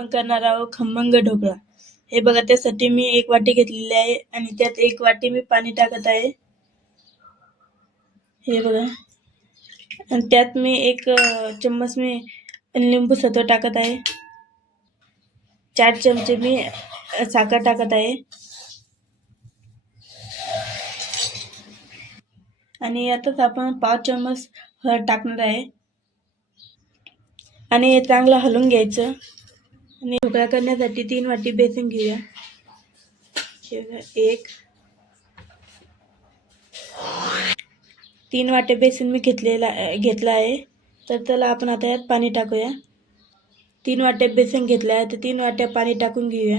आपण करणार आहोत खमंग ढोकळा. हे बघा त्यासाठी मी एक वाटी घेतलेली आहे आणि त्यात एक वाटी मी पाणी टाकत आहे. हे बघा. आणि त्यात मी एक चम्मच मी लिंबू सत्व टाकत आहे. चार चमचे मी साखर टाकत आहे. आणि यातच आपण पाच चम्मच हळद टाकणार आहे. आणि हे चांगलं हलवून घ्यायचं. आणि ढोकळा करण्यासाठी तीन वाटी बेसन घेऊया. एक. तीन वाटे बेसन मी घेतलेला घेतला आहे. तर त्याला आपण आता यात पाणी टाकूया. तीन वाटे बेसन घेतलं आहे तर तीन वाट्या पाणी टाकून घेऊया.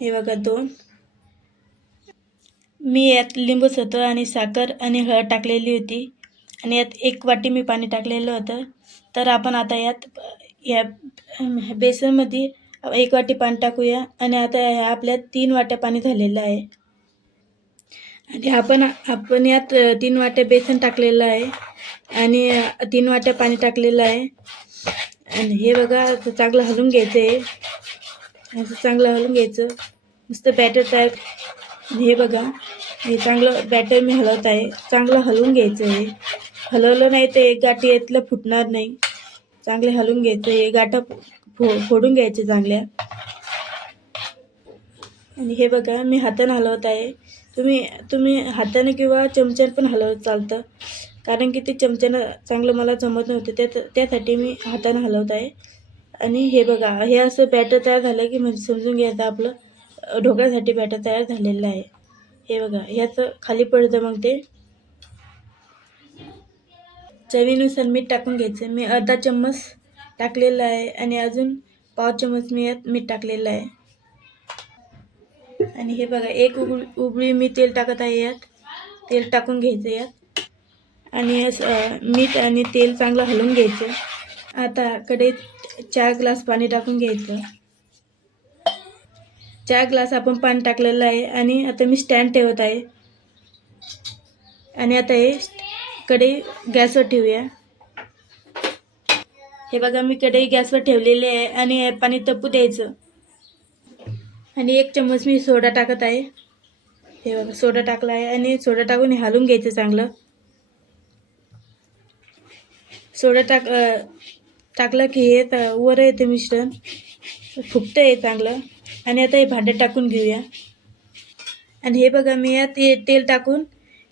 हे बघा दोन. मी यात लिंबू सत्व आणि साखर आणि हळद टाकलेली होती. आणि यात एक वाटी मी पाणी टाकलेलं होतं. तर आपण आता यात या बेसनमध्ये एक वाटी पाणी टाकूया. आणि आता ह्या आपल्यात तीन वाट्या पाणी झालेलं आहे. आणि आपण आपण यात तीन वाट्या बेसन टाकलेलं आहे. आणि तीन वाट्या पाणी टाकलेलं आहे. आणि हे बघा चांगलं हलून घ्यायचं आहे असं चांगलं हलवून घ्यायचं. मस्त बॅटर तयार हे बघा. हे चांगलं बॅटर मी हलवत आहे. चांगलं हलवून घ्यायचं आहे हलवलं नाही तर एक गाठी यातलं फुटणार नाही. चांगले हलवून घ्यायचं हे गाठं फो फोडून घ्यायचे चांगल्या. आणि हे बघा मी हातानं हलवत आहे. तुम्ही तुम्ही हाताने किंवा चमच्यानं पण हलवत चालतं. कारण की ते चमच्यानं चांगलं मला जमत नव्हतं. त्या त्यासाठी मी हातानं हलवत आहे. आणि हे बघा हे असं बॅटर तयार झालं की म्हणजे समजून घ्यायचं आपलं ढोकळ्यासाठी बॅटर तयार झालेलं आहे. हे बघा ह्याचं खाली पडतं मग ते. चवीनुसार मीठ टाकून घ्यायचं. मी अर्धा चम्मच टाकलेलं आहे आणि अजून पाव चम्मच मी यात मीठ टाकलेलं आहे. आणि हे बघा एक उबळी उबळी मी तेल टाकत आहे यात. तेल टाकून घ्यायचं यात. आणि मीठ आणि तेल चांगलं हलवून घ्यायचं. आता कडे चार ग्लास पाणी टाकून घ्यायचं. चार ग्लास आपण पाणी टाकलेलं आहे आणि आता मी स्टँड ठेवत आहे. आणि आता हे कढई गॅसवर ठेवूया. हे बघा मी कढई गॅसवर ठेवलेली आहे आणि हे पाणी तपू द्यायचं. आणि एक चम्मच मी सोडा टाकत आहे. हे बघा सोडा टाकला आहे आणि सोडा टाकून हे हलवून घ्यायचं चांगलं. सोडा टाक टाकलं की हे वर येतं मिश्रण. फुगतं आहे चांगलं. आणि आता हे भांडं टाकून घेऊया. आणि हे बघा मी यात ते तेल टाकून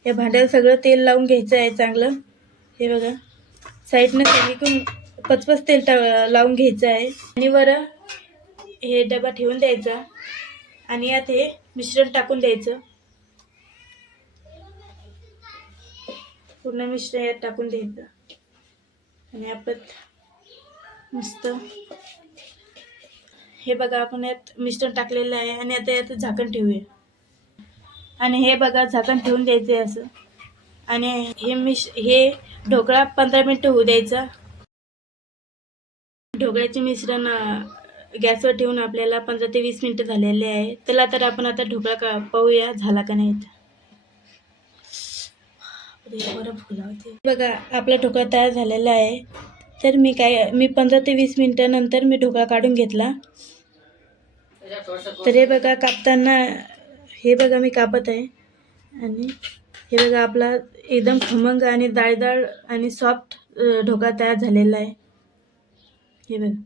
या भांड्याला सगळं तेल लावून घ्यायचं आहे चांगलं. हे बघा. साईडनं सगळीकडून पचपच तेल टा लावून घ्यायचं आहे. आणि वर हे डबा ठेवून द्यायचा. आणि यात हे मिश्रण टाकून द्यायचं. पूर्ण मिश्रण यात टाकून द्यायचं. आणि आपण मस्त हे बघा आपण यात मिश्रण टाकलेलं आहे. आणि आता यात झाकण ठेवूया. आणि हे बघा झाकण ठेवून द्यायचे असं. आणि हे मिश हे ढोकळा पंधरा मिनटं होऊ द्यायचा. ढोकळ्याचे मिश्रण गॅसवर ठेवून आपल्याला पंधरा ते वीस मिनटं झालेले आहे. चला तर आपण आता ढोकळा का पाहूया झाला का नाही बघा आपला ढोकळा तयार झालेला आहे. तर मी काय मी पंधरा ते वीस मिनटानंतर मी ढोकळा काढून घेतला. तर हे बघा कापताना हे बघा मी कापत आहे. आणि हे बघा आपला एकदम खमंग आणि दाळदाळ आणि सॉफ्ट ढोका तयार झालेला आहे. हे बघा.